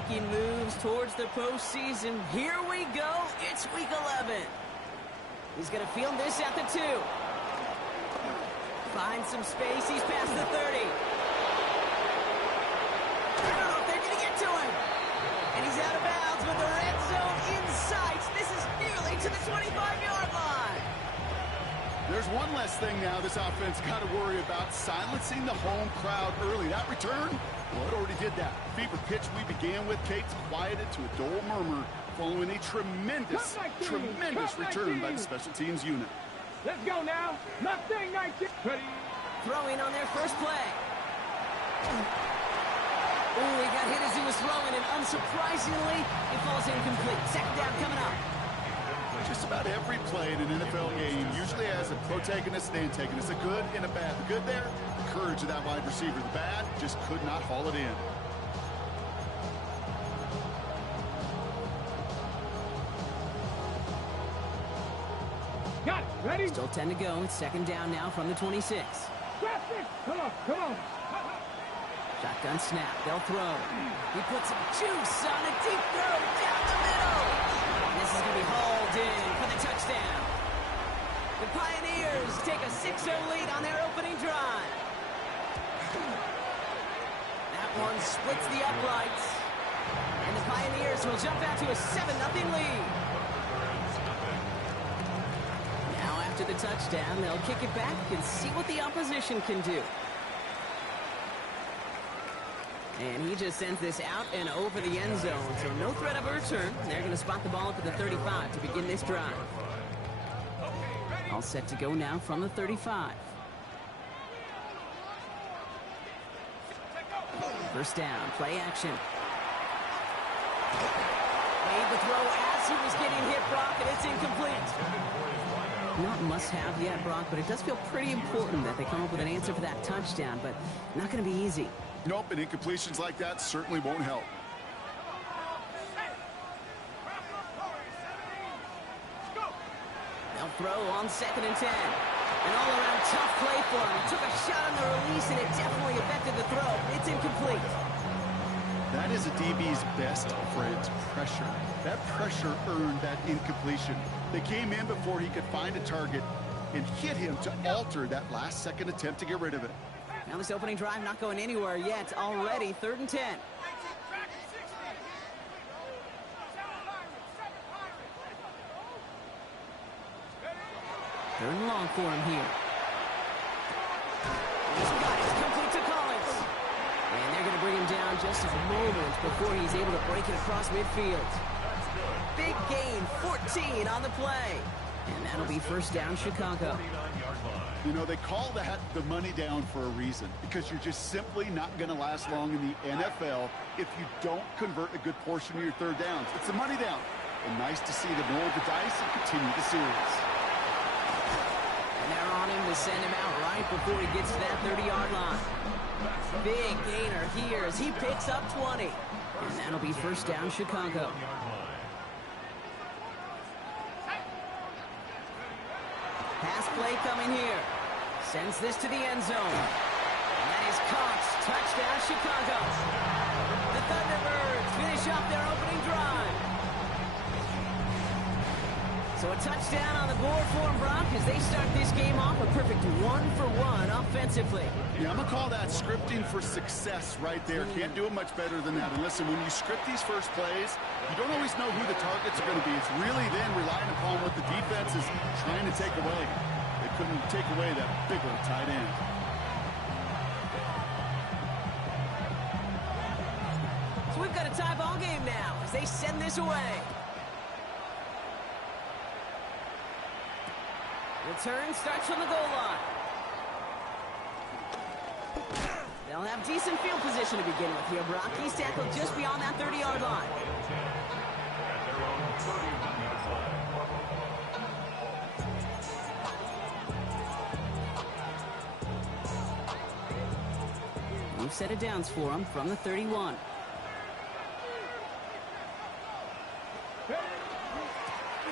making moves towards the postseason. Here we go. It's week 11. He's going to field this at the 2. Finds some space. He's past the 30. I don't know if they're going to get to him. And he's out of bounds with the red zone in sight. This is nearly to the 25-yard line. There's one less thing now this offense got to worry about, silencing the home crowd early. That return, well, it already did that. Fever pitch we began with, Kate's quieted to a dull murmur following a tremendous return by the special teams unit. Let's go now. Mustang 19. Throwing on their first play. Ooh, he got hit as he was throwing, and unsurprisingly, it falls incomplete. Second down coming up. Just about every play in an NFL game usually has a protagonist and antagonist, a good and a bad. The good there, the courage of that wide receiver. The bad, just could not haul it in. Got it. Ready? Still 10 to go. It's second down now from the 26. Come on. Shotgun snap. They'll throw. He puts some juice on a deep throw down the middle. This is going to be hauled in for the touchdown. The Pioneers take a 6-0 lead on their opening drive. That one splits the uprights. And the Pioneers will jump out to a 7-0 lead. Now after the touchdown, they'll kick it back and see what the opposition can do. And he just sends this out and over the end zone, so no threat of a return. They're going to spot the ball up at the 35 to begin this drive. All set to go now from the 35. First down, play action. Made the throw as he was getting hit, Brock, and it's incomplete. Not must-have yet, Brock, but it does feel pretty important that they come up with an answer for that touchdown, but not going to be easy. Nope, and incompletions like that certainly won't help. They'll throw on 2nd and 10. An all-around tough play for him. He took a shot on the release, and it definitely affected the throw. It's incomplete. That is a DB's best friend's pressure. That pressure earned that incompletion. They came in before he could find a target and hit him to alter that last-second attempt to get rid of it. Now this opening drive not going anywhere yet. Already 3rd and 10. 3rd and long for him here. He's got it. It's complete to Collins. And they're going to bring him down just a moment before he's able to break it across midfield. Big gain, 14 on the play. And that'll be first down, Chicago. You know, they call that the money down for a reason, because you're just simply not going to last long in the NFL if you don't convert a good portion of your third downs. It's the money down. And nice to see them roll the dice and continue the series. And they're on him to send him out right before he gets to that 30-yard line. Big gainer here as he picks up 20. And that'll be first down, Chicago. Pass play coming here. Sends this to the end zone. And that is caught. Touchdown, Chicago. The Thunderbirds finish off their opening drive. So a touchdown on the board for them, Brock, as they start this game off a perfect 1-for-1 offensively. Yeah, I'm going to call that scripting for success right there. Can't do it much better than that. And listen, when you script these first plays, you don't always know who the targets are going to be. It's really then relying upon what the defense is trying to take away. They couldn't take away that big old tight end. So we've got a tie ball game now as they send this away. Return starts from the goal line. They'll have decent field position to begin with here, Brock. He's tackled just beyond that 30-yard line. New set of downs for him from the 31.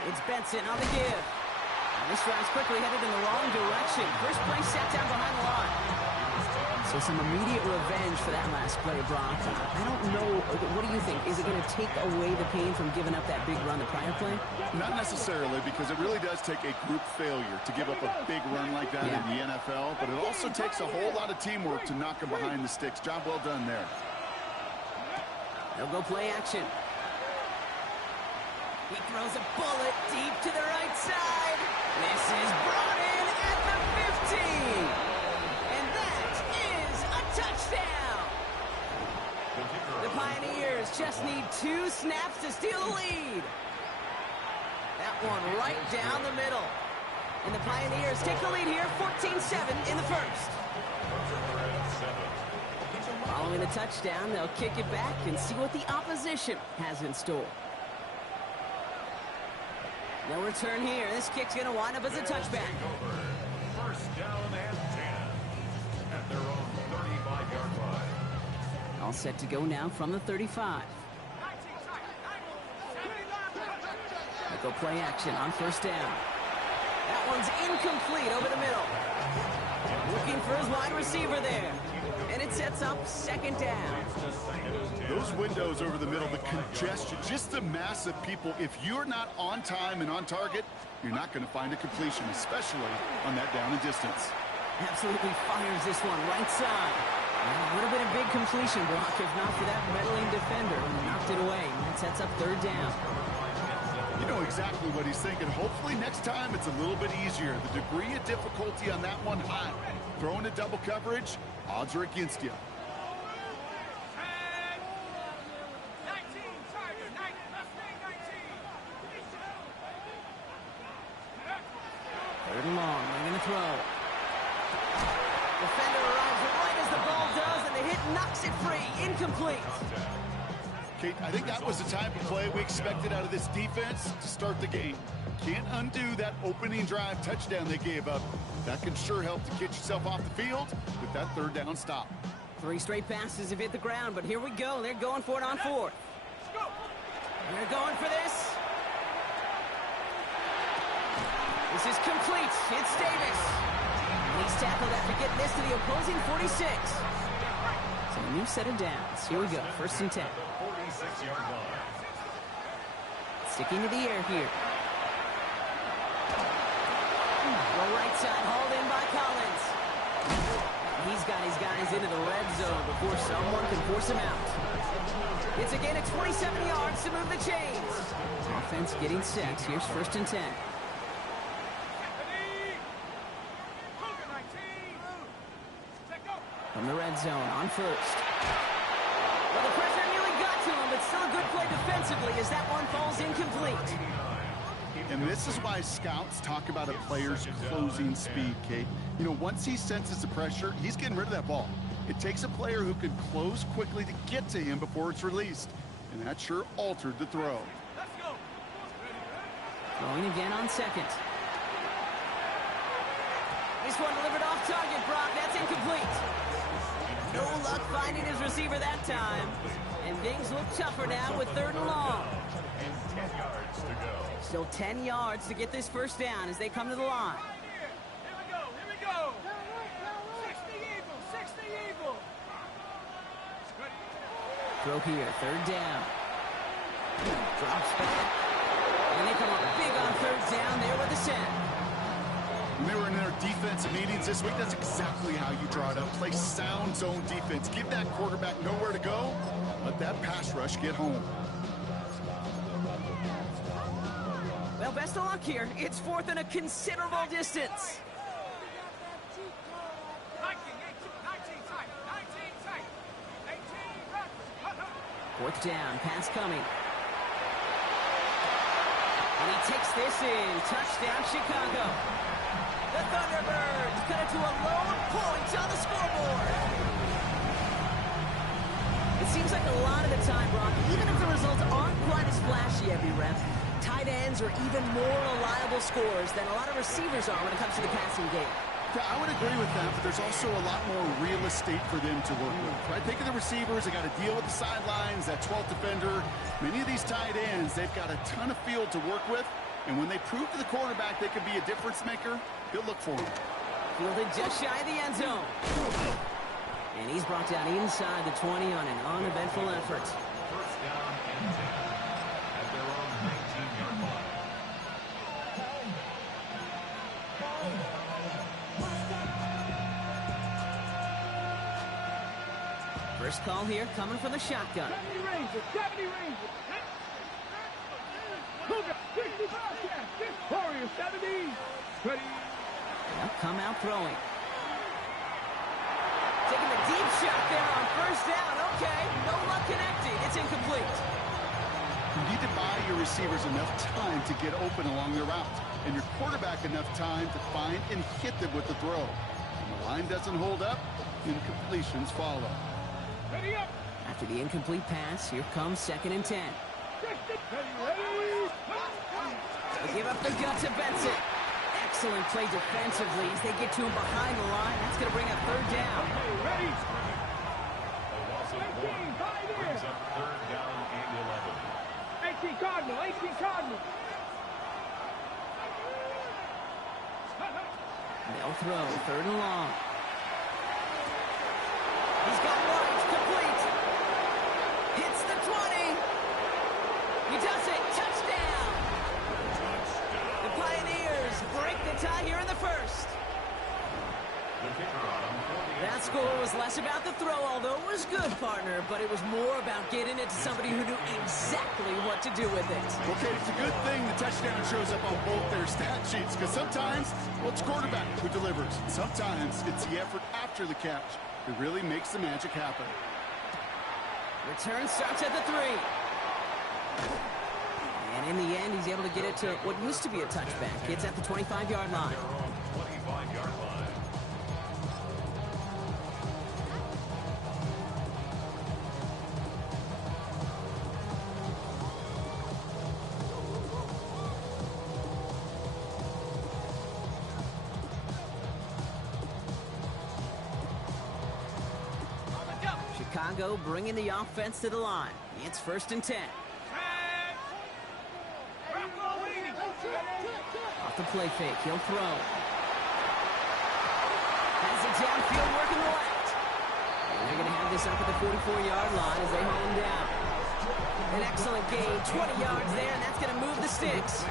It's Benson on the give. This drive's quickly headed in the wrong direction. First play set down behind the line. So some immediate revenge for that last play, Brock. I don't know. What do you think? Is it take away the pain from giving up that big run the prior play? Not necessarily, because it really does take a group failure to give up a big run like that in the NFL, but it also takes a whole lot of teamwork to knock them behind the sticks. Job well done there. They'll go play action. He throws a bullet deep to the right side. This is brought in at the 15. And that is a touchdown. The Pioneers just need 2 snaps to steal the lead. That one right down the middle. And the Pioneers take the lead here, 14-7 in the first. Following the touchdown, they'll kick it back and see what the opposition has in store. No return here. This kick's going to wind up as a touchback. First down and 10 at their own 35-yard line. All set to go now from the 35. They'll go play action on first down. That one's incomplete over the middle. Looking for his wide receiver there. And it sets up second down. Those windows over the middle, the congestion, just the mass of people. If you're not on time and on target, you're not going to find a completion, especially on that down and distance. Absolutely fires this one right side. And would have been a big completion block if not for that meddling defender who knocked it away. And that sets up third down. You know exactly what he's thinking. Hopefully next time it's a little bit easier. The degree of difficulty on that one high. Throwing to double coverage, odds are against you. Third and long, they're going to throw. Defender arrives right as the ball does, and the hit knocks it free. Incomplete. Kate, I think that was the type of play we expected out of this defense to start the game. Can't undo that opening drive touchdown they gave up. That can sure help to get yourself off the field with that third down stop. 3 straight passes have hit the ground, but here we go. They're going for it on 4th. They're going for this. This is complete. It's Davis. And he's tackled after getting this to the opposing 46. So a new set of downs. Here we go. First and 10. 46-yard line. Sticking to the air here. The right side hauled in by Collins. He's got his guys into the red zone before someone can force him out. It's a gain of 27 yards to move the chains. Offense getting set. Here's first and 10. From the red zone on first. Well, the pressure nearly got to him, but still a good play defensively as that one falls incomplete. And this is why scouts talk about a player's closing speed, Kate. You know, once he senses the pressure, he's getting rid of that ball. It takes a player who can close quickly to get to him before it's released. And that sure altered the throw. Throwing again on second. This one delivered off target, Brock. That's incomplete. No luck finding his receiver that time. And things look tougher now with third and long. And 10 yards to go. Still 10 yards to get this first down as they come to the line. Here we go. 60 Eagles. Throw here, third down. Drops back. And they come up big on third down there with the send. When they were in their defensive meetings this week, that's exactly how you draw it up. Play sound zone defense. Give that quarterback nowhere to go. Let that pass rush get home. Well, best of luck here. It's fourth and a considerable distance. Fourth down, pass coming. And he takes this in. Touchdown, Chicago. The Thunderbirds cut it to a lone point on the scoreboard. It seems like a lot of the time, Brock, even if the results aren't quite as flashy every rep, tight ends are even more reliable scorers than a lot of receivers are when it comes to the passing game. Yeah, I would agree with that, but there's also a lot more real estate for them to work with. Right? Think of the receivers. They got to deal with the sidelines, that 12th defender. Many of these tight ends, they've got a ton of field to work with. And when they prove to the quarterback they can be a difference maker, he'll look for them. Fielded just shy of the end zone. And he's brought down inside the 20 on an uneventful effort. First down and 10. First call here coming from the shotgun. 70 Rangers, 70 Rangers. Cougar, 60 Bobcats, this Warrior, 70. Ready. They'll come out throwing. Taking the deep shot there on first down. Okay, no luck connecting. It's incomplete. You need to buy your receivers enough time to get open along their route, and your quarterback enough time to find and hit them with the throw. When the line doesn't hold up, incompletions follow. Ready up. After the incomplete pass, here comes 2nd and 10. Ready. They give up the gut to Benson. Excellent play defensively as they get to him behind the line. That's going to bring up 3rd down. Ready. A loss of 1 brings up 3rd down and 11. 18 Cardinal, 18 Cardinal. They'll throw 3rd and long. He's got one. It's complete. Hits the 20. He does it. Touchdown. The Pioneers break the tie here in the first. The kicker on 48. That score was less about the throw, although it was good, partner, but it was more about getting it to somebody who knew exactly what to do with it. Okay, it's a good thing the touchdown shows up on both their stat sheets, because sometimes, well, it's quarterback who delivers. Sometimes it's the effort after the catch that really makes the magic happen. Return starts at the 3. And in the end, he's able to get it to what used to be a touchback. It's at the 25-yard line. Their own 25-yard line. Chicago bringing the offense to the line. It's 1st and 10. Off the play fake, he'll throw. Has it downfield, working the left. And they're going to have this up at the 44-yard line as they hold him down. An excellent gain, 20 yards there, and that's going to move the sticks.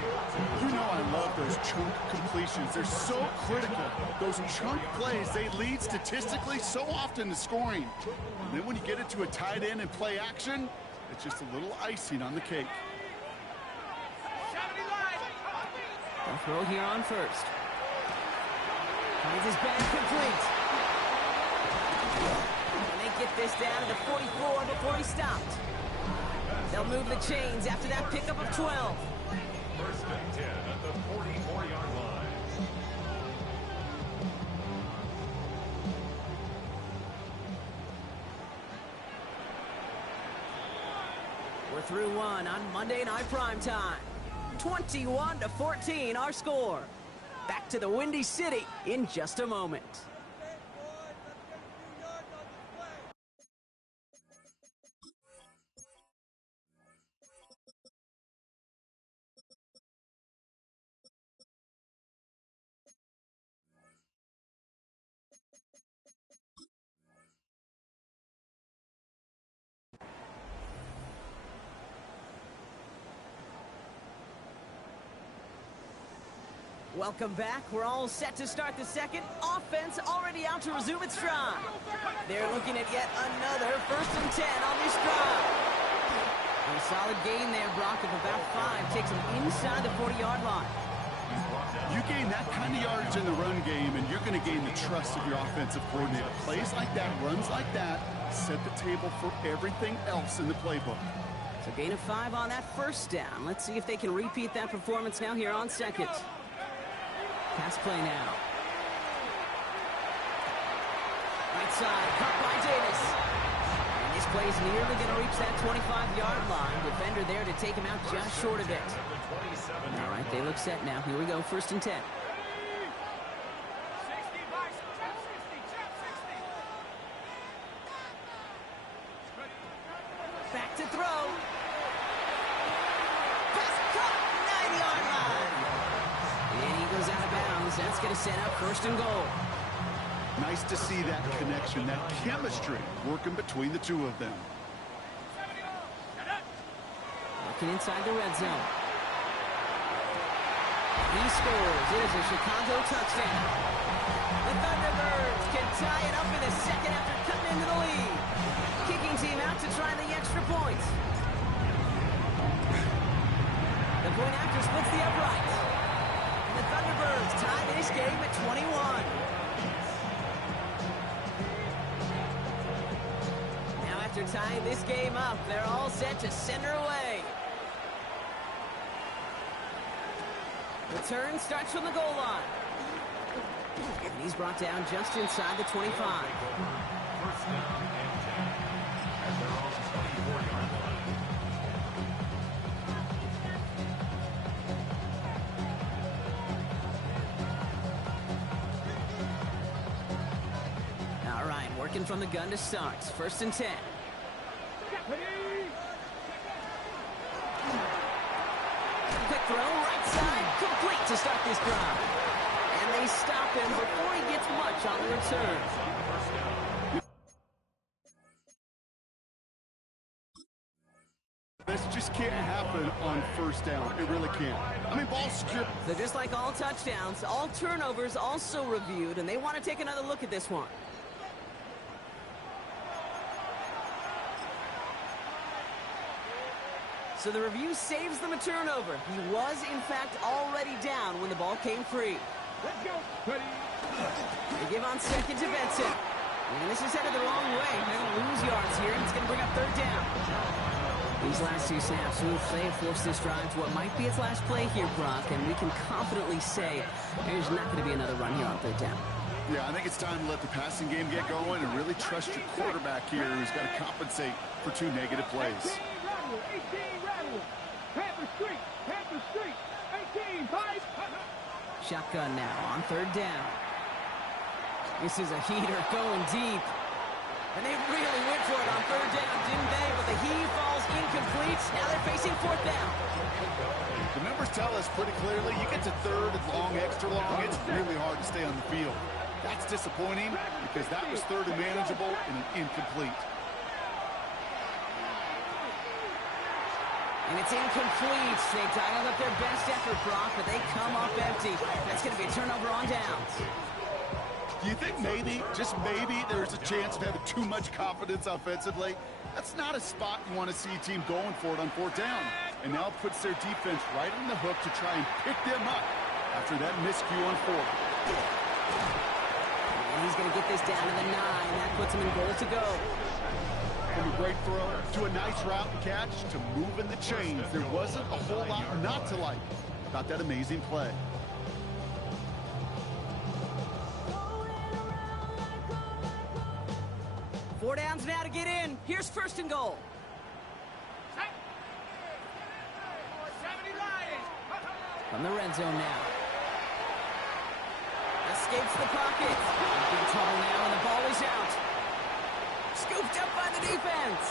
You know I love those chunk completions. They're so critical. Those chunk plays, they lead statistically so often to scoring. And then when you get it to a tight end and play action, it's just a little icing on the cake. They'll throw here on first. Finds his bag complete. And they get this down to the 44 before he stopped. They'll move the chains after that pickup of 12. 1st and 10 at the 44-yard line. We're through one on Monday Night Primetime. 21-14 our score. Back to the Windy City in just a moment. Welcome back. We're all set to start the second. Offense already out to resume its stride. They're looking at yet another 1st and 10 on this drive. A solid gain there, Brock, of about 5. Takes them inside the 40-yard line. You gain that kind of yardage in the run game, and you're going to gain the trust of your offensive coordinator. Plays like that, runs like that, set the table for everything else in the playbook. So gain of 5 on that first down. Let's see if they can repeat that performance now here on second. Pass play now. Right side, caught by Davis. And this play is nearly going to reach that 25-yard line. Defender there to take him out just short of it. All right, they look set now. Here we go, 1st and 10. Back to throw. Pass caught, 9-yard line. And he goes out of bounds. That's going to set up 1st and goal. Nice to see that connection, that chemistry working between the two of them. Looking inside the red zone. He scores. It is a Chicago touchdown. The Thunderbirds tie it up in the second after cutting into the lead. Kicking team out to try the extra point. The point after splits the upright. And the Thunderbirds tie this game at 21. Now after tying this game up, they're all set to send her away. Return starts from the goal line. And he's brought down just inside the 25. First down and 10 at their own 24-yard line. All right, working from the gun to start. First and 10. Quick throw, right side, complete to start this drive. And they stop him before he gets much on the return. This just can't happen on first down. It really can't. I mean, ball secure. So just like all touchdowns, all turnovers also reviewed, and they want to take another look at this one. So the review saves them a turnover. He was, in fact, already down when the ball came free. Let's go. Ready. They give on second to Benson. And this is headed the wrong way. They're going to lose yards here, and it's going to bring up third down. These last two snaps, they have forced this drive to what might be its last play here, Brock, and we can confidently say there's not going to be another run here on third down. Yeah, I think it's time to let the passing game get going and really trust your quarterback here, who's got to compensate for two negative plays. 18 rattle. Panther Street. Panther Street. 18 pipe. Shotgun now on third down. This is a heater going deep. And they really went for it on third down, didn't they? But the heave falls incomplete. Now they're facing fourth down. The numbers tell us pretty clearly, you get to third and long, extra long, it's really hard to stay on the field. That's disappointing because that was third and manageable and an incomplete. And it's incomplete. They dialed up their best effort, Brock, but they come up empty. That's going to be a turnover on downs. Do you think maybe, just maybe, there's a chance of having too much confidence offensively? That's not a spot you want to see a team going for it on fourth down. And now it puts their defense right on the hook to try and pick them up after that miscue on fourth. And he's going to get this down to the 9. That puts him in goal to go. From a great throw to a nice route and catch to moving the chains. There wasn't a whole lot not to like about that amazing play. Four downs now to get in. Here's first and goal. From the red zone now. Escapes the pocket. Big trouble now, and the ball is out. Scooped up by the defense.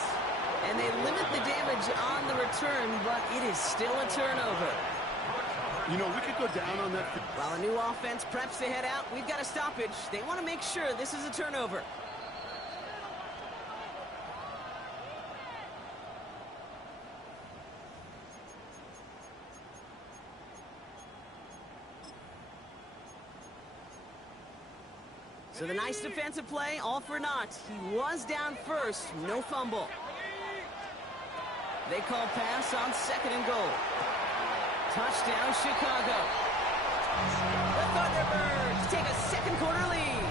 And they limit the damage on the return, but it is still a turnover. You know, we could go down on that. While a new offense preps to head out, we've got a stoppage. They want to make sure this is a turnover. So the nice defensive play, all for naught. He was down first, no fumble. They call pass on second and goal. Touchdown, Chicago. The Thunderbirds take a second quarter lead.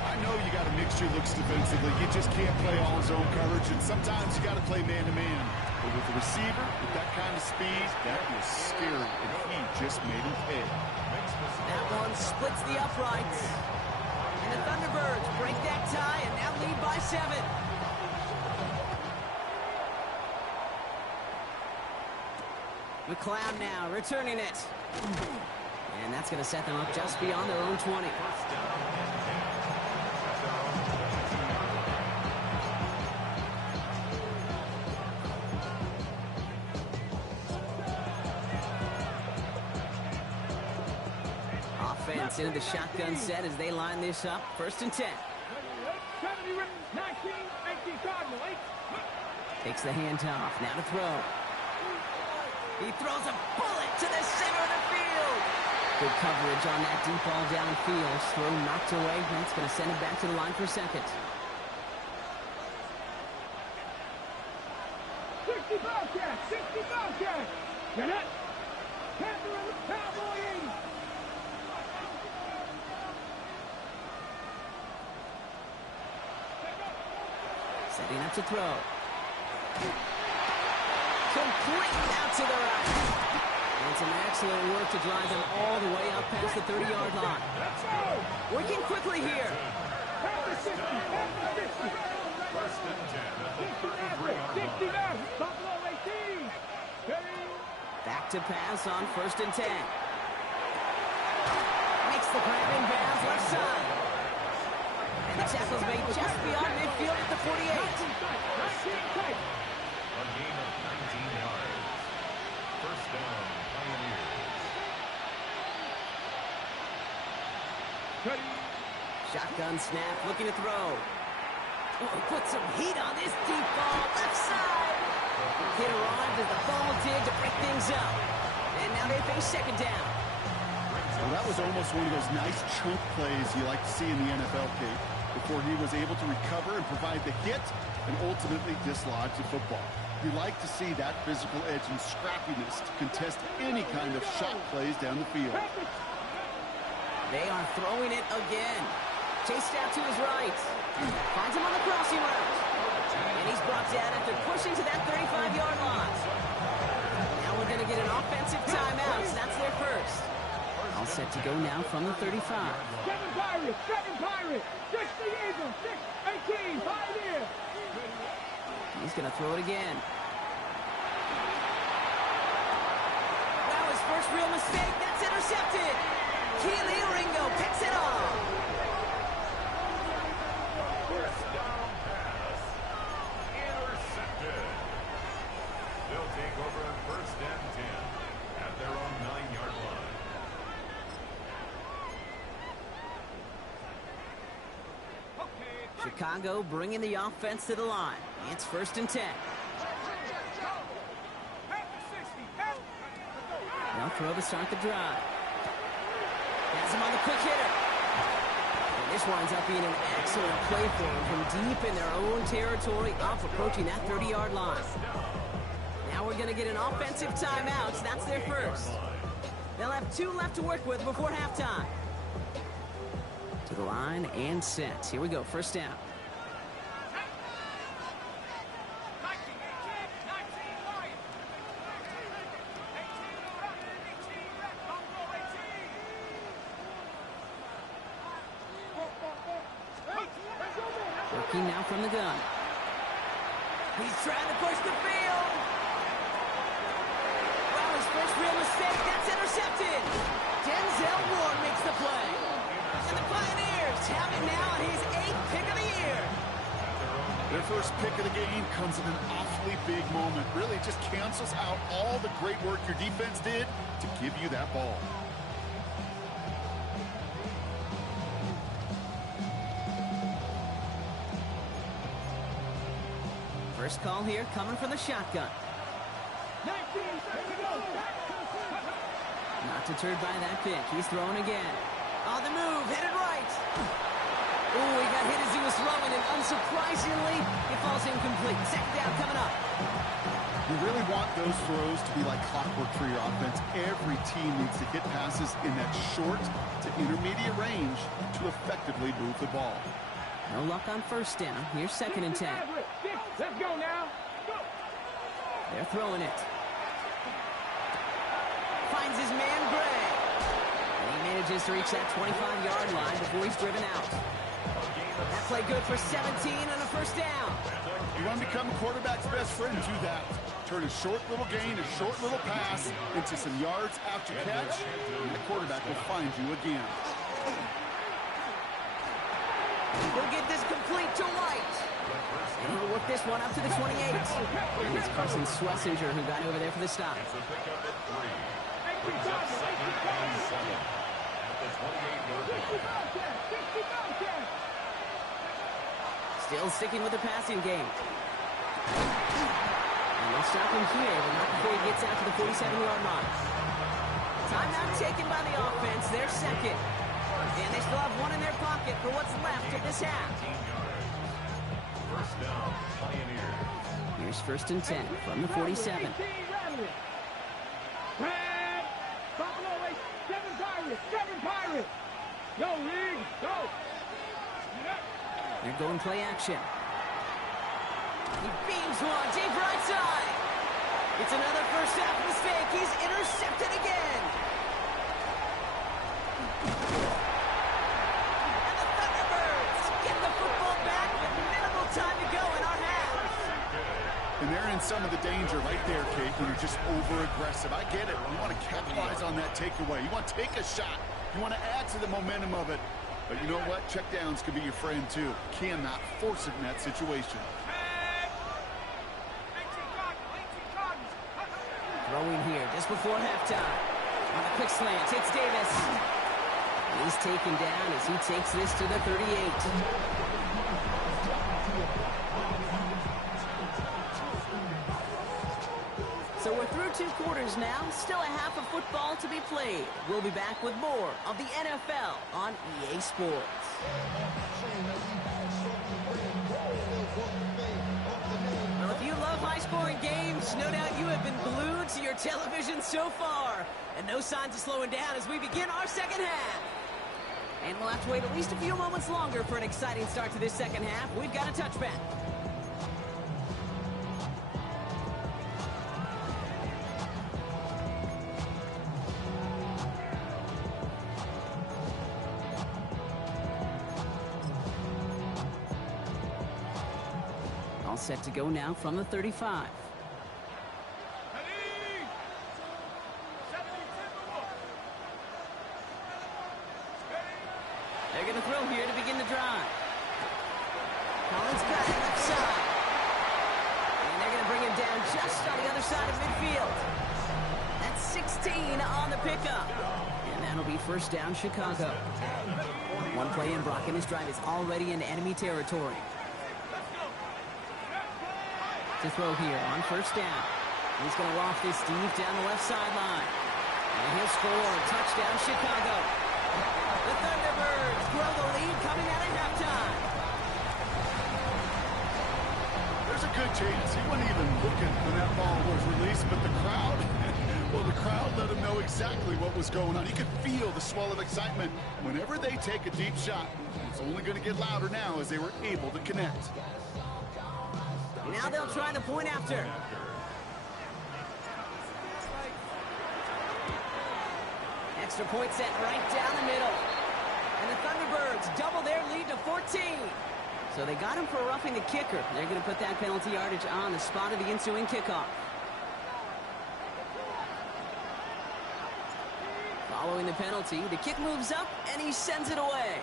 I know you got to mix your looks defensively. You just can't play all zone coverage, and sometimes you got to play man-to-man. But with the receiver, with that kind of speed, that is scary, and he just made him pay. That one splits the uprights. And the Thunderbirds break that tie and now lead by 7. McLeod now returning it. And that's going to set them up just beyond their own 20. Offense into the shotgun set as they line this up. First and 10. 70, 19, 18, Cardinal, 8. Takes the handoff. Now to throw. He throws a bullet to the center of the field. Good coverage on that deep ball downfield. Throw knocked away. That's going to send him back to the line for second. 65 catch, 65 catch. Get it? Panther and the Cowboy 80. Setting up to throw. Complete out to the right. And some excellent work to drive them all the way up past the 30-yard line. Working quickly here. Panther 60, Panther 60. First and 10. 69, Buffalo 18. Back to pass on first and 10. Makes the grab in bounds left side. And the tackle's made just beyond midfield at the 48. A gain of 19 yards. First down, Pioneers. Shotgun snap, looking to throw. Oh, put some heat on this deep ball, left side. Hit arrived as the ball did to break things up. And now they face second down. Well, that was almost one of those nice chunk plays you like to see in the NFL, Kate, before he was able to recover and provide the hit and ultimately dislodge the football. You like to see that physical edge and scrappiness to contest any kind of shot plays down the field. They are throwing it again. Chased out to his right. Finds him on the crossing route. And he's brought down after pushing to that 35-yard line. Now we're going to get an offensive timeout. So that's their first. All set to go now from the 35. 7 Pirates, 6 the Eagles, 6, 18, Pioneers. He's going to throw it again. That was first real mistake. That's intercepted. Keely Ringo picks it off. First down pass. Intercepted. They'll take over on first and 10 at their own 9-yard line. Chicago bringing the offense to the line. It's first and 10. They'll throw to start the drive. Has him on the quick hitter. And this winds up being an excellent play for them from deep in their own territory, up approaching that 30-yard line. Now we're going to get an offensive timeout. So that's their first. They'll have 2 left to work with before halftime. To the line and set. Here we go, first down. Working now from the gun. He's trying to push the field. Well, his first real mistake. That's intercepted. Denzel Ward makes the play. And the Pioneers have it now on his 8th pick of the year. Their first pick of the game comes at an awfully big moment. Really just cancels out all the great work your defense did to give you that ball. First call here coming from the shotgun. Not deterred by that pick. He's throwing again. On the move, headed right. Oh, he got hit as he was throwing, and unsurprisingly, it falls incomplete. Second down coming up. You really want those throws to be like clockwork for your offense. Every team needs to hit passes in that short to intermediate range to effectively move the ball. No luck on first down. Here's second and 10. Let's go now. They're throwing it. Finds his man, Gray. And he manages to reach that 25-yard line before he's driven out. That play good for 17 and a first down. You want to become a quarterback's best friend, do that. Turn a short little gain, a short little pass into some yards after catch, and the quarterback will find you again. He'll get this complete to White. And he'll work this one up to the 28. And it's Carson Swessinger who got over there for the stop. It's a pickup at 3. Just second and 7 at the 28-yard line. Still sticking with the passing game. And they'll stop him here, but not before he gets out to the 47-yard line. Timeout taken by the offense, their second. And they still have one in their pocket for what's left of this half. First down, Pioneers. Here's 1st and 10 from the 47. Buffalo 7 Pirates. Go, League, go. They're going play action. He beams one deep right side. It's another first half mistake. He's intercepted again. And the Thunderbirds get the football back with minimal time to go in our half. And they're in some of the danger right there, Kate, when you're just over-aggressive. I get it. You want to capitalize on that takeaway. You want to take a shot. You want to add to the momentum of it. But you know what? Checkdowns can be your friend, too. Cannot force it in that situation. Throwing here just before halftime. On the quick slant, hits Davis. He's taken down as he takes this to the 38. So we're through 2 quarters now. Still a half of football to be played. We'll be back with more of the NFL on EA Sports. Well, if you love high-scoring games, no doubt you have been glued to your television so far. And no signs of slowing down as we begin our second half. And we'll have to wait at least a few moments longer for an exciting start to this second half. We've got a touchback. All set to go now from the 35. They're going to throw here to begin the drive. Collins got it left side. And they're going to bring him down just on the other side of midfield. That's 16 on the pickup. And that'll be first down, Chicago. One play in, Brock, and his drive is already in enemy territory. To throw here on first down. He's going to loft this deep down the left sideline. And he'll score. Touchdown, Chicago. The Thunderbirds grow the lead coming out at halftime. There's a good chance he wasn't even looking when that ball was released, but the crowd, well, the crowd let him know exactly what was going on. He could feel the swell of excitement. Whenever they take a deep shot, it's only going to get louder now as they were able to connect. Now they'll try the point after. Extra point set right down the middle. And the Thunderbirds double their lead to 14. So they got him for roughing the kicker. They're going to put that penalty yardage on the spot of the ensuing kickoff. Following the penalty, the kick moves up and he sends it away.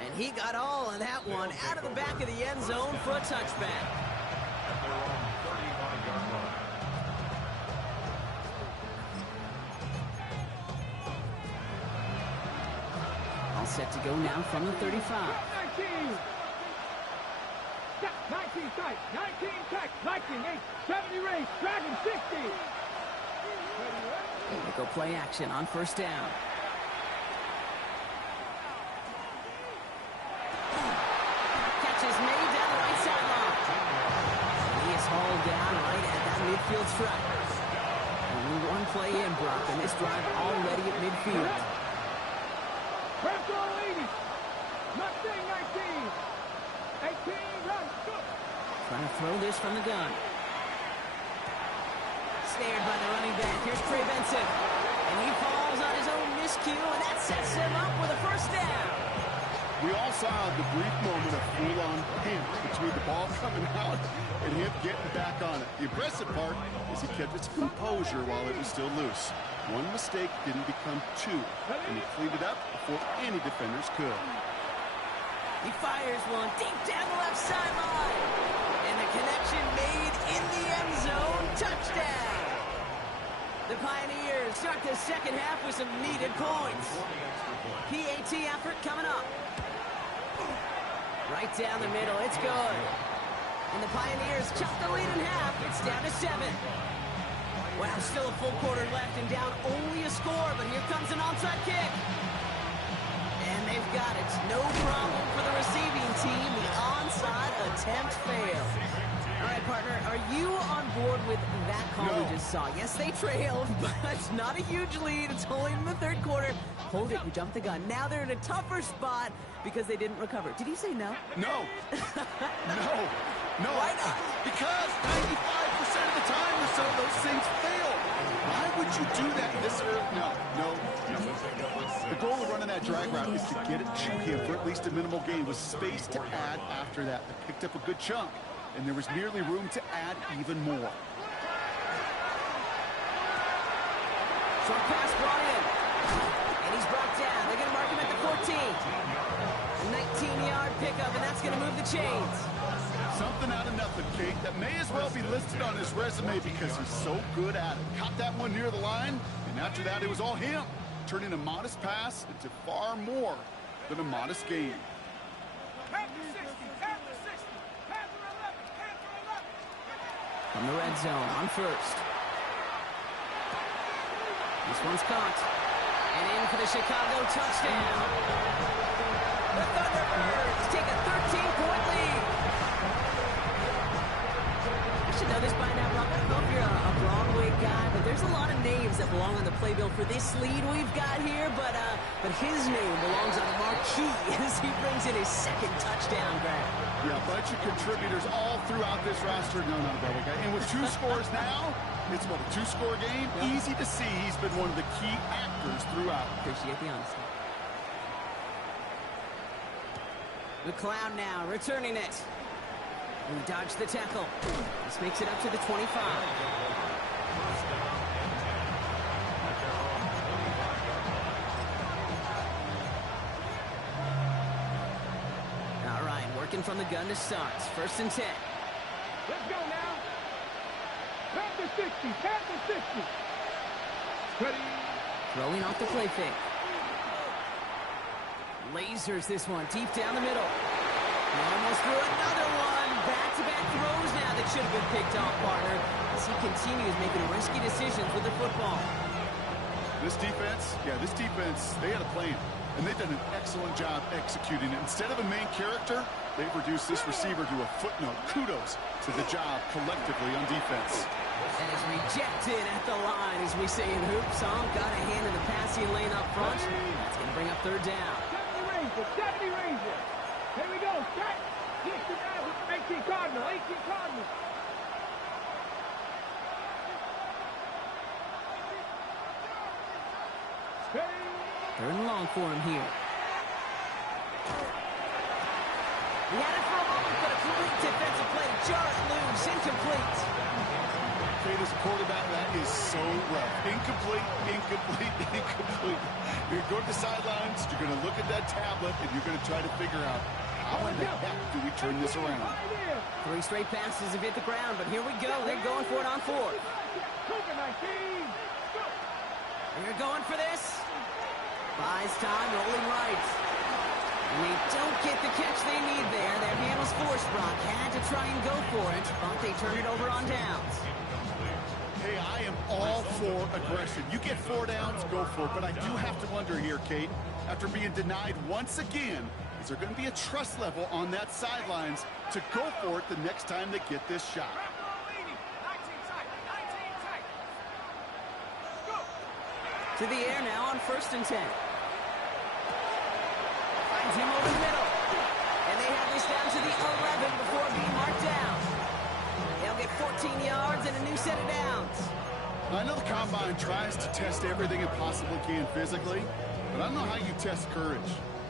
And he got all of that one out of the back of the end zone for a touchback. At their own 35-yard line. All set to go now from the 35. 19. 19 tight. 19 tight. 19, 8, 70 race. Dragon 60. They go play action on first down. Catches made down the right sideline. He is hauled down right at that midfield stripe. Only one play in, Brock, and this drive already at midfield. Press all 80. Mustang 19. 18, run. Trying to throw this from the gun. Snared by the running back. Here's Trey Benson. And he falls on his own miscue, and that sets him up with a first down. We all saw the brief moment of full-on panic between the ball coming out and him getting back on it. The impressive part is he kept his composure while it was still loose. One mistake didn't become two, and he cleaned it up before any defenders could. He fires one deep down the left sideline. And the connection made in the end zone. Touchdown. The Pioneers start the second half with some needed points. PAT effort coming up. Right down the middle. It's good. And the Pioneers chop the lead in half. It's down to 7. Wow, still a full quarter left and down only a score, but here comes an onside kick. And they've got it. No problem for the receiving team. The onside attempt failed. All right, partner, are you on board with that call we just saw? Yes, they trailed, but it's not a huge lead. It's only in the third quarter. Hold it, you jumped the gun. Now they're in a tougher spot because they didn't recover. Did he say no? No. No. Why not? Because 95% of the time or so, those things fail. Why would you do that this early? No. The goal of running that drag route is to get it to him for at least a minimal gain with space to add after that. They picked up a good chunk, and there was nearly room to add even more. Short pass brought in. And he's brought down. They're going to mark him at the 14. A 19-yard pickup, and that's going to move the chains. Something out of nothing, Kate. That may as well be listed on his resume because he's so good at it. Caught that one near the line, and after that, it was all him. Turning a modest pass into far more than a modest gain. From the red zone on first. This one's caught. And in for the Chicago touchdown. The Thunderbirds take a 13-point lead. I should know this by now, Rob. I don't know if you're a Broadway guy, but there's a lot of names that belong on the playbill for this lead we've got here, but his name belongs on the marquee as he brings in his second touchdown grab. Yeah, a bunch of contributors all throughout this roster. No, not a Broadway guy. And with two scores now, it's what, a two-score game? Yep. Easy to see he's been one of the key actors throughout. Appreciate the honesty. McLeod now returning it. And he dodged the tackle. This makes it up to the 25. All right, working from the gun to start. First and 10. Let's go now. Panther 60, Panther 60. Ready. Throwing off the play fake. Lasers this one deep down the middle. He almost threw another one. Back-to-back throws now that should have been picked off, partner, as he continues making risky decisions with the football. This defense, they had a plan, and they've done an excellent job executing it. Instead of a main character, they've reduced this receiver to a footnote. Kudos to the job collectively on defense. And is rejected at the line, as we say in hoops. Got a hand in the passing lane up front. That's going to bring up third down. 70 Ranger. Here we go. Set. 18 Cardinal. 18 Cardinal. Third and long for him here. He had it for a moment, but a complete defensive play to jar it loose. Incomplete. Kate, as a quarterback, that is so rough. Incomplete. You're going to go to the sidelines, you're going to look at that tablet, and you're going to try to figure out how in the heck do we turn this around. 3 straight passes have hit the ground, but here we go. They're going for it on 4. They're going for this. Buys time, rolling right. We don't get the catch they need there. Their handle's forced, Brock. Had to try and go for it, but they turn it over on downs. Hey, I am all for aggression. You get 4 downs, go for it. But I do have to wonder here, Kate, after being denied once again, is there going to be a trust level on that sidelines to go for it the next time they get this shot? To the air now on first and 10. Finds him over the middle. And they have this down to the 11 before being marked down. They'll get 14 yards and a new set of downs. I know the Combine tries to test everything it possibly can physically, but I don't know how you test courage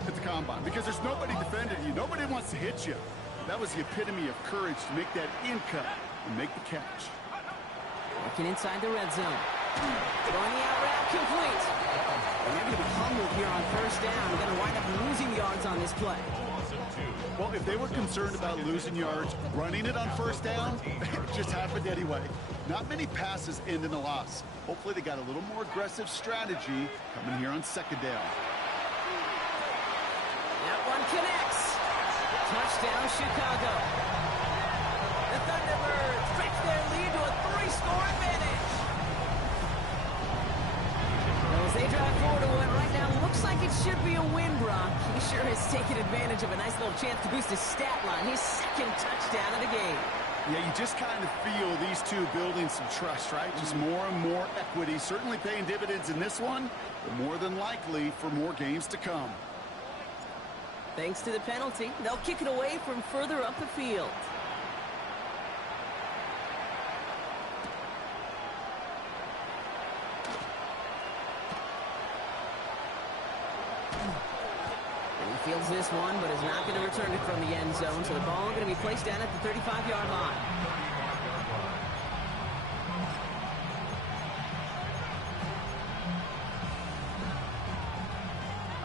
at the Combine because there's nobody defending you. Nobody wants to hit you. That was the epitome of courage to make that in cut and make the catch. Working inside the red zone. Throwing the out route complete. And they're going to be humbled here on first down. They're going to wind up losing yards on this play. Well, if they were concerned about losing yards, running it on first down, it just happened anyway. Not many passes end in a loss. Hopefully they got a little more aggressive strategy coming here on second down. That one connects. Touchdown, Chicago. The Thunderbirds stretch their lead to a 3-score advantage. He's taking advantage of a nice little chance to boost his stat line. His second touchdown of the game. Yeah, you just kind of feel these two building some trust, right? Just more and more equity. Certainly paying dividends in this one, but more than likely for more games to come. Thanks to the penalty, they'll kick it away from further up the field. Fields this one, but is not going to return it from the end zone, so the ball going to be placed down at the 35-yard line.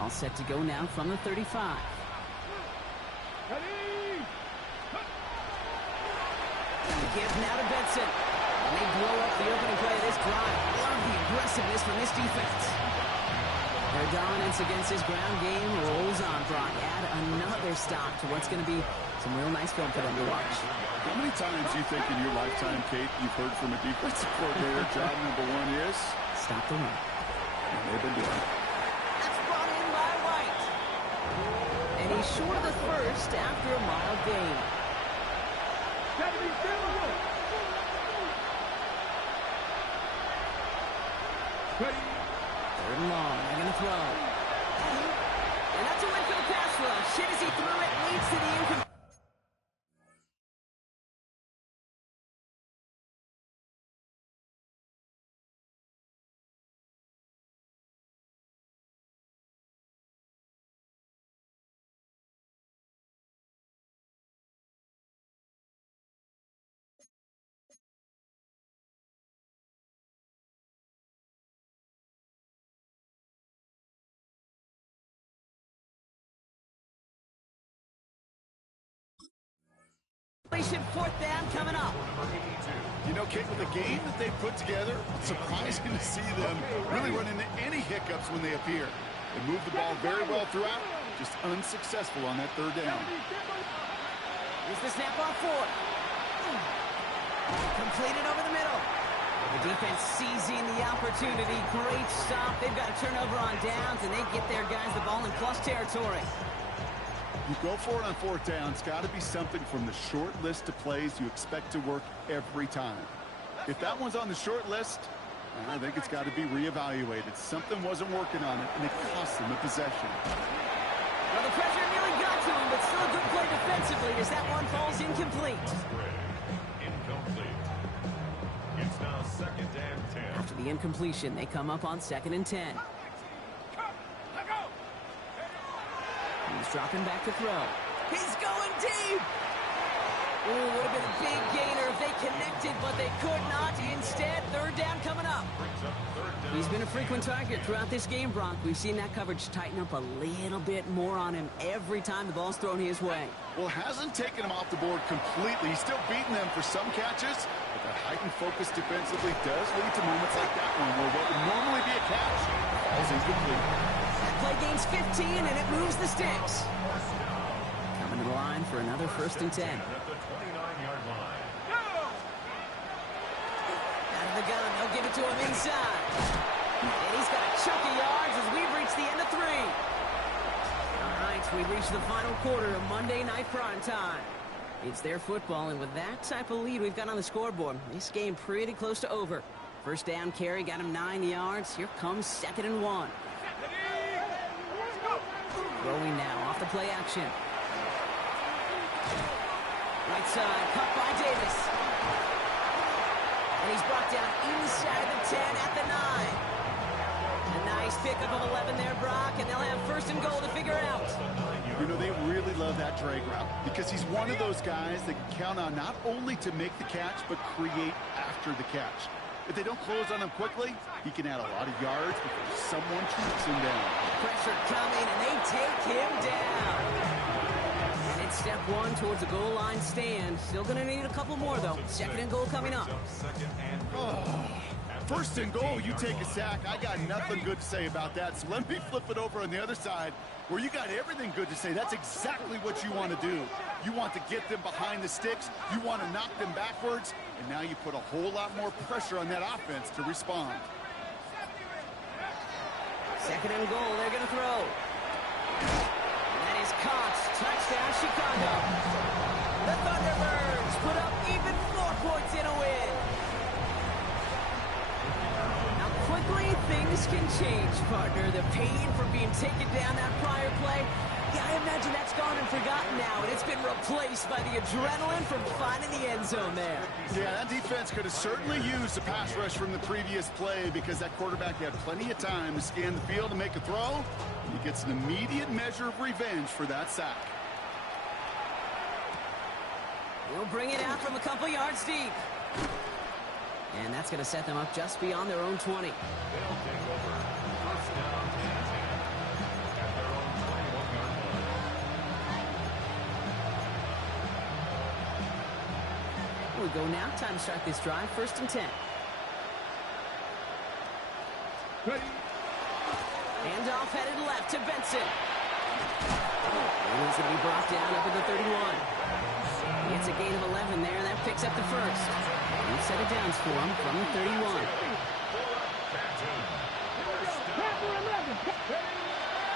All set to go now from the 35. Ready? The give now to Benson. And they blow up the opening play of this drive. Love the aggressiveness from this defense. Their dominance against his ground game rolls on, Brock. Add another stop to what's going to be some real nice film for them to watch. How many times do you think in your lifetime, Kate, you've heard from a defensive coordinator, job number one is? Stop the run. And they've been doing it. That's brought in by White. And he's short of the first after a mild gain. 72. Ready? Third and long. They're going to throw. And that's a win for the pass rush. Hit as he threw it. Leads to the incomplete. Fourth down coming up. You know, Kate, with the game that they put together, it's surprising to see them really run into any hiccups when they appear. They move the ball very well throughout, just unsuccessful on that third down. Here's the snap off for it. Completed over the middle. The defense seizing the opportunity. Great stop. They've got a turnover on downs, and they get their guys the ball in plus territory. You go for it on fourth down. It's got to be something from the short list of plays you expect to work every time. If that one's on the short list, I think it's got to be reevaluated. Something wasn't working on it, and it cost them a possession. Well, the pressure nearly got to him, but still a good play defensively as that one falls incomplete. Incomplete. It's now second and 10. After the incompletion, they come up on 2nd and 10. He's dropping back to throw. He's going deep! Ooh, would have been a big gainer if they connected, but they could not. Instead, third down coming up. He's been a frequent target throughout this game, Brock. We've seen that coverage tighten up a little bit more on him every time the ball's thrown his way. Well, it hasn't taken him off the board completely. He's still beating them for some catches, but that heightened focus defensively does lead to moments like that one where what would normally be a catch falls incomplete. Play gains 15, and it moves the sticks. Coming to the line for another 1st and 10. At the 29-yard line. Out of the gun, they'll give it to him inside. And he's got a chunk of yards as we've reached the end of 3. All right, we've reached the final quarter of Monday Night Prime Time. It's their football, and with that type of lead we've got on the scoreboard, this game pretty close to over. First down carry got him 9 yards. Here comes 2nd and 1. Throwing now off the play action. Right side, cut by Davis. And he's brought down inside the 10 at the 9. A nice pickup of 11 there, Brock, and they'll have 1st and goal to figure out. You know, they really love that drag route because he's one of those guys that can count on not only to make the catch, but create after the catch. If they don't close on him quickly, he can add a lot of yards before someone tracks him down. Pressure coming, and they take him down. And it's step 1 towards a goal line stand. Still going to need a couple more, though. 2nd and goal coming up. Oh, 1st and goal, you take a sack. I got nothing good to say about that, so let me flip it over on the other side where you got everything good to say. That's exactly what you want to do. You want to get them behind the sticks. You want to knock them backwards. And now you put a whole lot more pressure on that offense to respond. 2nd and goal, they're going to throw. And that is is caught. Touchdown, Chicago. The Thunderbirds put up even 4 points in a win. Now quickly things can change, partner. The pain from being taken down that prior play, yeah, I imagine that's gone and forgotten now, and it's been replaced by the adrenaline from finding the end zone there. Yeah, that defense could have certainly used a pass rush from the previous play because that quarterback had plenty of time to scan the field and make a throw. He gets an immediate measure of revenge for that sack. They'll bring it out from a couple yards deep. And that's going to set them up just beyond their own 20. They'll take over first down and 10 at their own 21-yard line. We go now. Time to start this drive. 1st and 10. Ready. Handoff headed left to Benson. And he's going to be brought down up at the 31. He gets a gain of 11 there. That picks up the first. New set of downs for him from the 31.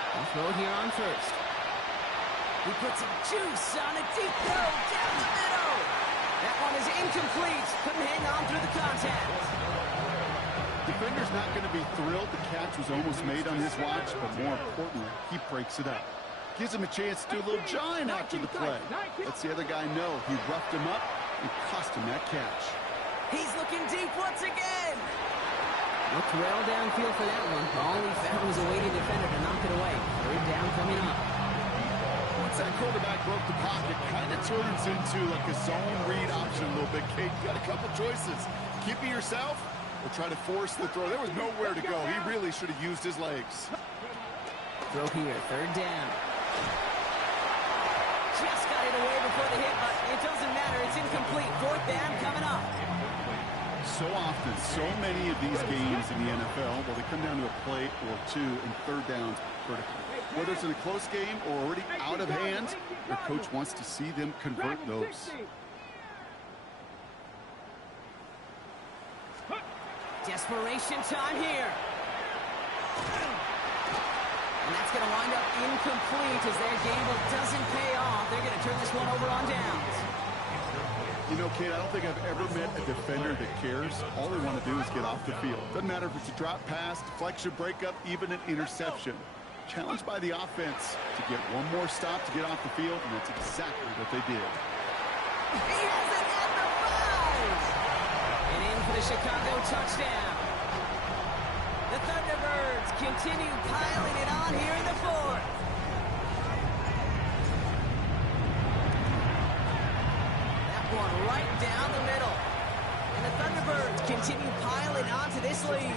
They'll throw it here on first. He puts some juice on a deep throw down the middle. That one is incomplete. Couldn't hang on through the contact. Defender's not going to be thrilled the catch was almost made on his watch, but more importantly, he breaks it up. Gives him a chance to do a little jawing after the play. Lets the other guy know he roughed him up and cost him that catch. He's looking deep once again. Looked well downfield for that one. All he found was a waiting defender to knock it away. 3rd down coming up. Once that quarterback broke the pocket, kind of turns into like a zone read option a little bit. Kate, got a couple choices. Keep it yourself or try to force the throw. There was nowhere to go. He really should have used his legs. Throw here, 3rd down. Just got it away before the hit, but it doesn't matter. It's incomplete. 4th down coming up. So often, so many of these games in the NFL, well, they come down to a play or two, and 3rd downs critical. Whether it's in a close game or already out of hand, the coach wants to see them convert those. Desperation time here. And that's going to wind up incomplete as their gamble doesn't pay off. They're going to turn this one over on downs. You know, Kate, I don't think I've ever met a defender that cares. All they want to do is get off the field. Doesn't matter if it's a drop pass, deflection, breakup, even an interception. Challenged by the offense to get one more stop to get off the field, and that's exactly what they did. He has it at the 5! And in for the Chicago touchdown. The Thunderbirds continue piling it on here in the 4th. That one right down the middle. And the Thunderbirds continue piling onto this lead.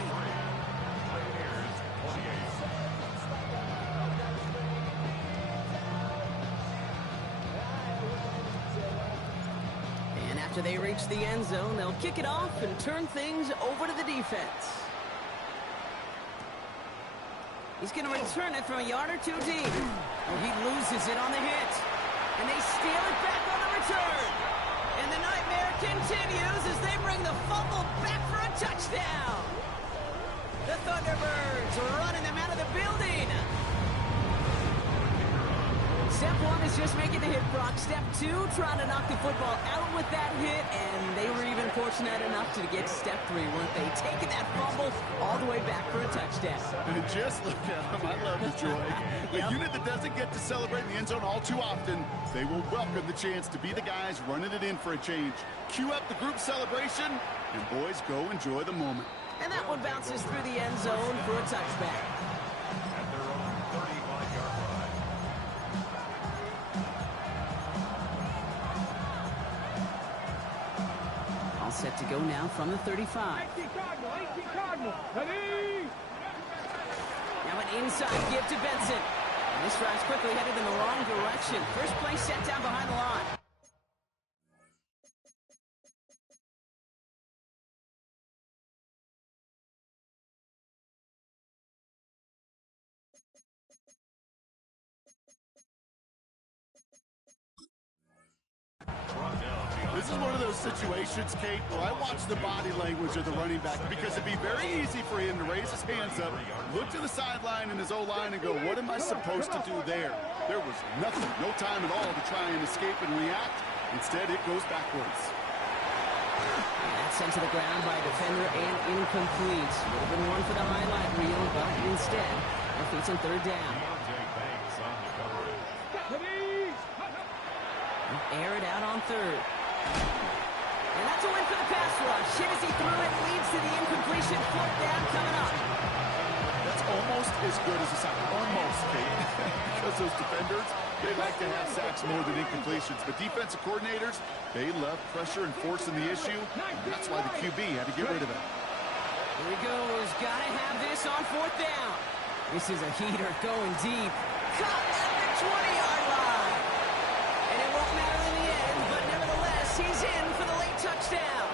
And after they reach the end zone, they'll kick it off and turn things over to the defense. He's going to return it from a yard or 2 deep. Oh, he loses it on the hit. And they steal it back on the return. And the nightmare continues as they bring the fumble back for a touchdown. The Thunderbirds running them out of the building. Step 1 is just making the hit, Brock. Step 2, trying to knock the football out with that hit, and they were even fortunate enough to get step 3, weren't they? Taking that fumble all the way back for a touchdown. And just look at him. I love the joy. A unit that doesn't get to celebrate in the end zone all too often, they will welcome the chance to be the guys running it in for a change. Cue up the group celebration, and boys, go enjoy the moment. And that one bounces through the end zone for a touchback. At their own 35-yard line. All set to go now from the 35. 18 Cardinal. Ready? Now an inside give to Benson. And this drive's quickly headed in the wrong direction. First play set down behind the line. This is one of those situations, Kate, where I watch the body language of the running back because it'd be very easy for him to raise his hands up, look to the sideline and his O-line and go, what am I supposed to do there? There was nothing, no time at all to try and escape and react. Instead, it goes backwards. That's sent to the ground by a defender and incomplete. Would have been one for the highlight reel, but instead, they're facing third down. Air it out on third. And that's a win for the pass rush. Hit as he threw it, leads to the incompletion. Fourth down coming up. That's almost as good as a sack. Almost, Kate. Because those defenders, they like to have sacks more than incompletions. But defensive coordinators, they love pressure and forcing the issue. That's why the QB had to get rid of it. Here he goes. Got to have this on fourth down. This is a heater going deep. Caught at the 20-yard line. And it won't matter in the end, but nevertheless, he's in for the late touchdown.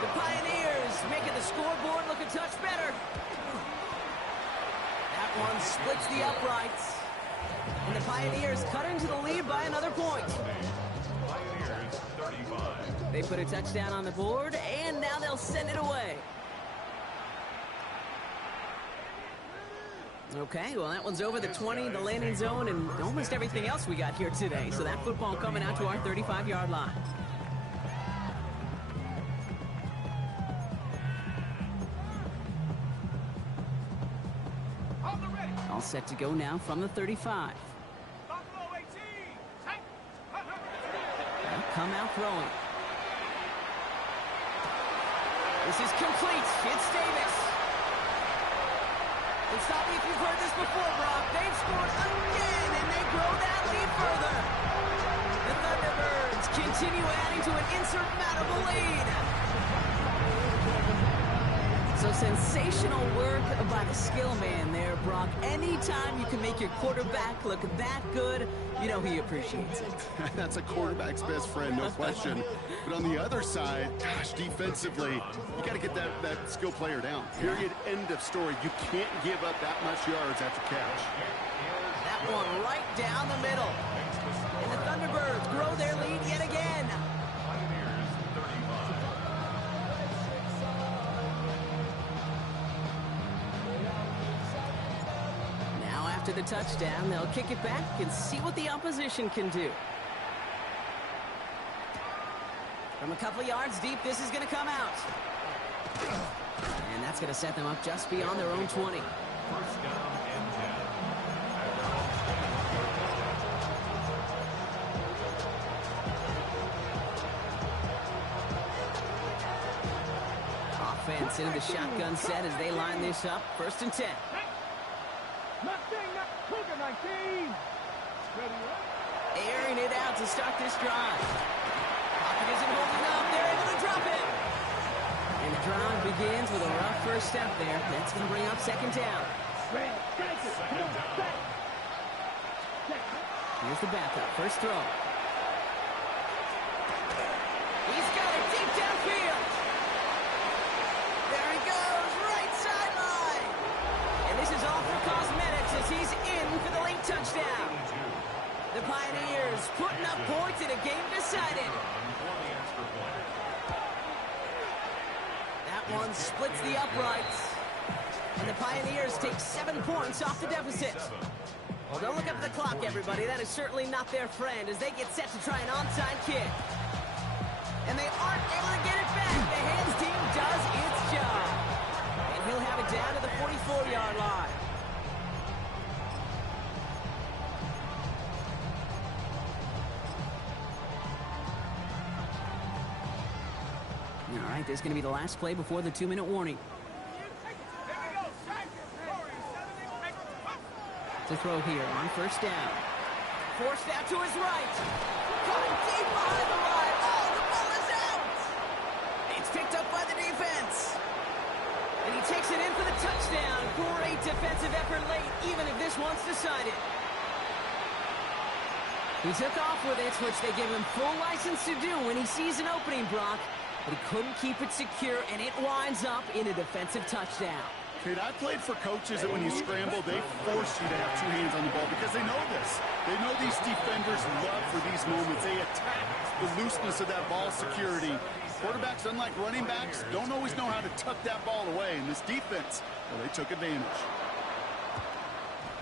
The Pioneers making the scoreboard look a touch better. That one splits the uprights. And the Pioneers cut into the lead by another point. Pioneers 35. They put a touchdown on the board, and now they'll send it away. Okay, well, that one's over the 20, the landing zone, and almost everything else we got here today. So that football coming out to our 35-yard line. All set to go now from the 35. They'll come out throwing. This is complete. It's Davis. And stop me if you've heard this before, Brock. They've scored again, and they grow that lead further. The Thunderbirds continue adding to an insurmountable lead. So sensational work by the skill man there, Brock. Anytime you can make your quarterback look that good, you know he appreciates it. That's a quarterback's best friend, no question. But on the other side, gosh, defensively, you got to get that skill player down. Period, end of story. You can't give up that much yards after catch. That one right down the middle. And the Thunderbirds grow their lead yet again. Pioneers 35. Now after the touchdown, they'll kick it back and see what the opposition can do. From a couple of yards deep, this is going to come out. And that's going to set them up just beyond their own 20. First down and 10. Offense into the shotgun set as they line this up. First and 10. Airing it out to start this drive. Pocket isn't holding up. They're able to drop it. And the drive begins with a rough first step there. That's going to bring up second down. Here's the backup. First throw. He's got it deep downfield. There he goes. Right sideline. And this is all for cosmetics as he's in for the late touchdown. The Pioneers putting up points in a game decided. That one splits the uprights. And the Pioneers take 7 points off the deficit. Well, don't look up at the clock, everybody. That is certainly not their friend as they get set to try an onside kick. And they aren't able to get it back. The hands team does its job. And he'll have it down to the 44-yard line. All right, this is going to be the last play before the 2-minute warning. To throw here on first down. Forced out to his right. Coming deep behind the line. Oh, the ball is out. It's picked up by the defense. And he takes it in for the touchdown. Great defensive effort late, even if this one's decided. He took off with it, which they give him full license to do when he sees an opening, Brock. But he couldn't keep it secure, and it winds up in a defensive touchdown. Kate, I played for coaches that when you scramble, they force you to have 2 hands on the ball because they know this. They know these defenders love for these moments. They attack the looseness of that ball security. Quarterbacks, unlike running backs, don't always know how to tuck that ball away. And this defense, well, they took advantage.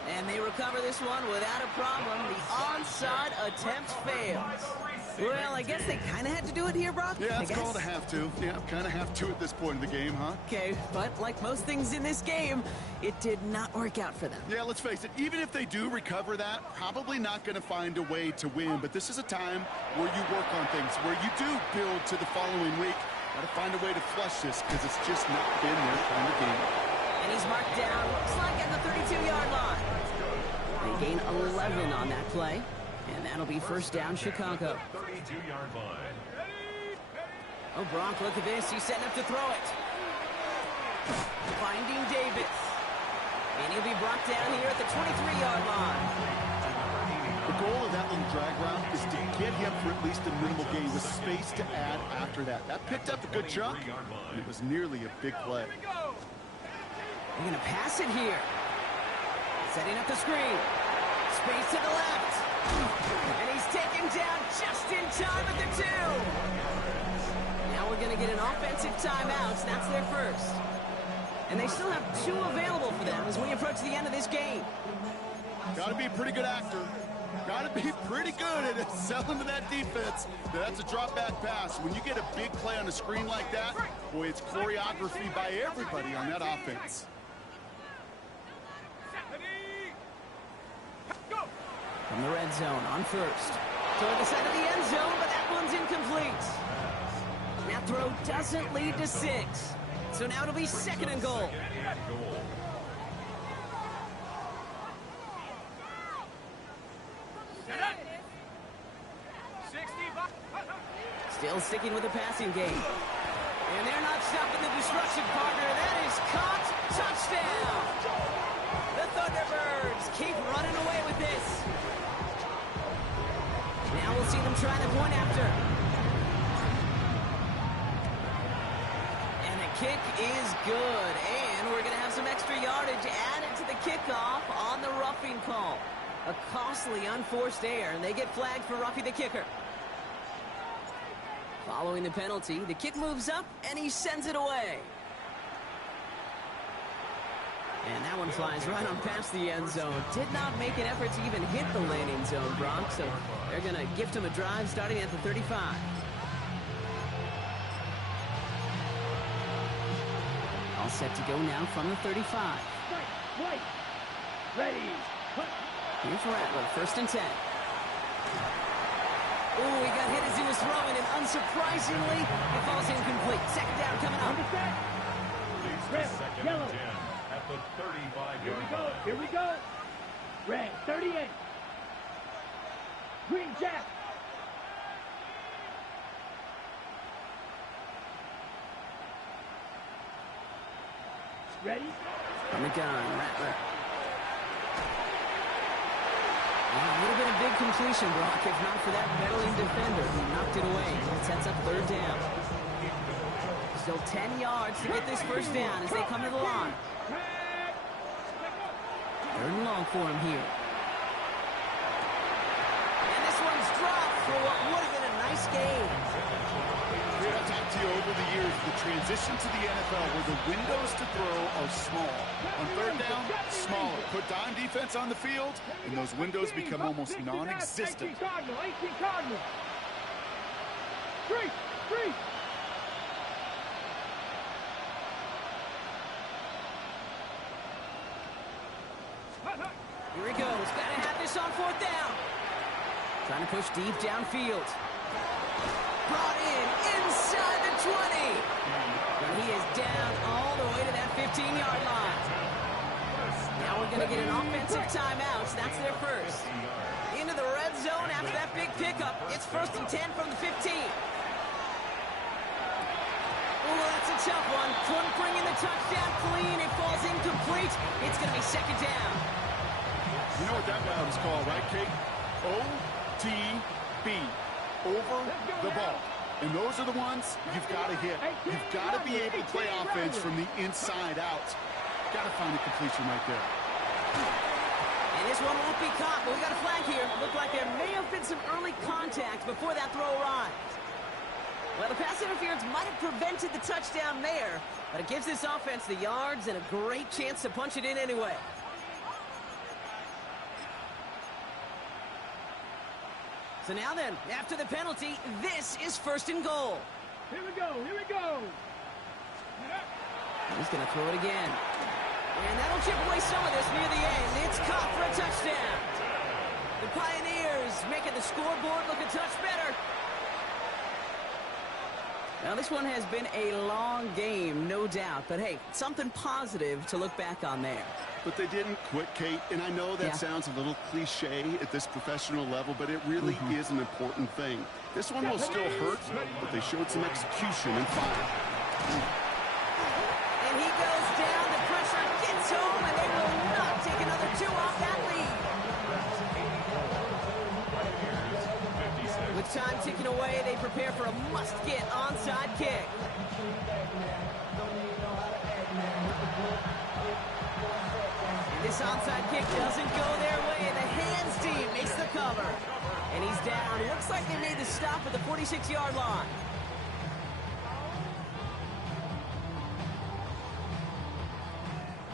And they recover this one without a problem. The onside attempt fails. Well, I guess they kind of had to do it here, Brock. Yeah, it's called a have to. Yeah, kind of have to at this point in the game, huh? Okay, but like most things in this game, it did not work out for them. Yeah, let's face it, even if they do recover that, probably not going to find a way to win. But this is a time where you work on things, where you do build to the following week. Got to find a way to flush this because it's just not been their kind of game. And he's marked down, looks like at the 32-yard line. They gain 11 on that play, and that'll be first down Chicago. 32-yard line. Oh, Brock, look at this. He's setting up to throw it. Finding Davis. And he'll be brought down here at the 23-yard line. The goal of that little drag route is to get him for at least a minimal gain with space to add after that. That picked up a good chunk, and it was nearly a big play. They're going to pass it here. Setting up the screen. Space to the left. And he's taken down just in time at the 2. Now we're going to get an offensive timeout. That's their first. And they still have 2 available for them as we approach the end of this game. Got to be a pretty good actor. Got to be pretty good at selling to that defense. That's a drop back pass. When you get a big play on a screen like that, boy, it's choreography by everybody on that offense. From the red zone on first. Toward the side of the end zone, but that one's incomplete. That throw doesn't lead to 6. So now it'll be second and goal. Still sticking with the passing game. And they're not stopping the destruction, partner. That is caught. Touchdown. The Thunderbirds keep running away with this. Now we'll see them try the point after. And the kick is good. And we're going to have some extra yardage added to the kickoff on the roughing call. A costly unforced error, and they get flagged for roughing the kicker. Following the penalty, the kick moves up, and he sends it away. And that one flies right on past the end zone. Did not make an effort to even hit the landing zone, Brock, so they're going to gift him a drive starting at the 35. All set to go now from the 35. Wait. Ready. Here's Rattler, first and 10. Oh, he got hit as he was throwing, and unsurprisingly, it falls incomplete. Second down coming up. Understand? Red, yellow. At the 35-yard line. Here we go. Red, 38. Green Jack. Ready? From the gun, Rattler. A little bit of big completion, Brock, if not for that meddling defender who knocked it away. It sets up third down. Still 10 yards to get this first down as they come to the line. Third and long for him here. And this one's dropped for what would have been a nice game. I've talked to you over the years, the transition to the NFL where the windows to throw are small. On third down, smaller. Put dime defense on the field, and those windows become almost non-existent. 18 Cardinal. Three. Here he goes. Gotta have this on fourth down. Trying to push deep downfield. Brought in inside the 20. And he is down all the way to that 15-yard line. Now we're going to get an offensive timeout. That's their first. Into the red zone after that big pickup. It's first and 10 from the 15. Oh, that's a tough one. Couldn't bring in the touchdown clean. It falls incomplete. It's going to be second down. You know what that route is called, right, Kate? OTB. Over the ball. And those are the ones you've got to hit. You've got to be able to play offense from the inside out. Got to find a completion right there. And this one won't be caught, but we got a flag here. Looked like there may have been some early contact before that throw arrived. Well, the pass interference might have prevented the touchdown there, but it gives this offense the yards and a great chance to punch it in anyway. So now then, after the penalty, this is 1st and goal. Here we go, here we go. He's going to throw it again. And that'll chip away some of this near the end. It's caught for a touchdown. The Pioneers making the scoreboard look a touch better. Now, this one has been a long game, no doubt. But, hey, something positive to look back on there. But they didn't quit, Kate, and I know that sounds a little cliche at this professional level, but it really is an important thing. This one will still hurt, but they showed some execution and fire. And he goes down, the pressure gets home, and they will not take another 2 off that lead. With time ticking away, they prepare for a must-get onside kick. This onside kick doesn't go their way. The hands team makes the cover. And he's down. It looks like they made the stop at the 46-yard line.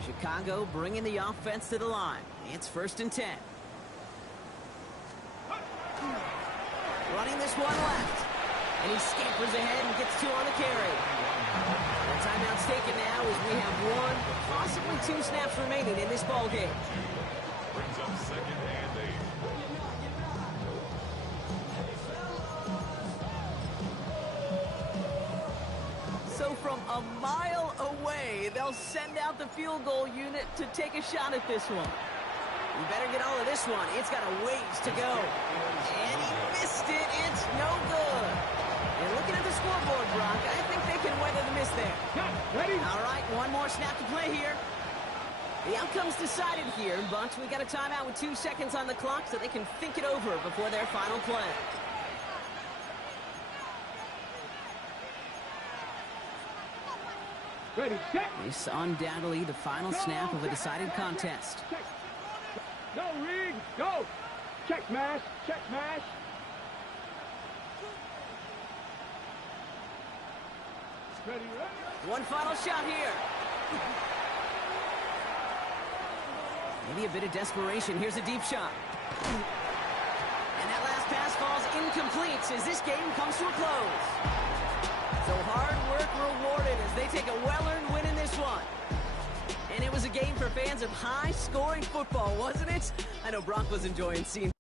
Chicago bringing the offense to the line. It's 1st and 10. Running this one left. And he scampers ahead and gets 2 on the carry. The timeout's taken now as we have 1, possibly 2 snaps remaining in this ball game. Brings up 2nd and 8. So from a mile away, they'll send out the field goal unit to take a shot at this one. You better get all of this one. It's got a ways to go. And he missed it. It's no good. And looking at the scoreboard, Brock, I think they can weather the miss there. Ready? All right, 1 more snap to play here. The outcome's decided here, but we got a timeout with 2 seconds on the clock so they can think it over before their final play. Ready, set. This undoubtedly the final snap of a decided contest. Check. Go, Reed, go. Check, mash, check, mash. Ready, ready. One final shot here. Maybe a bit of desperation. Here's a deep shot. And that last pass falls incomplete as this game comes to a close. So hard work rewarded as they take a well-earned win in this one. And it was a game for fans of high-scoring football, wasn't it? I know Brock was enjoying seeing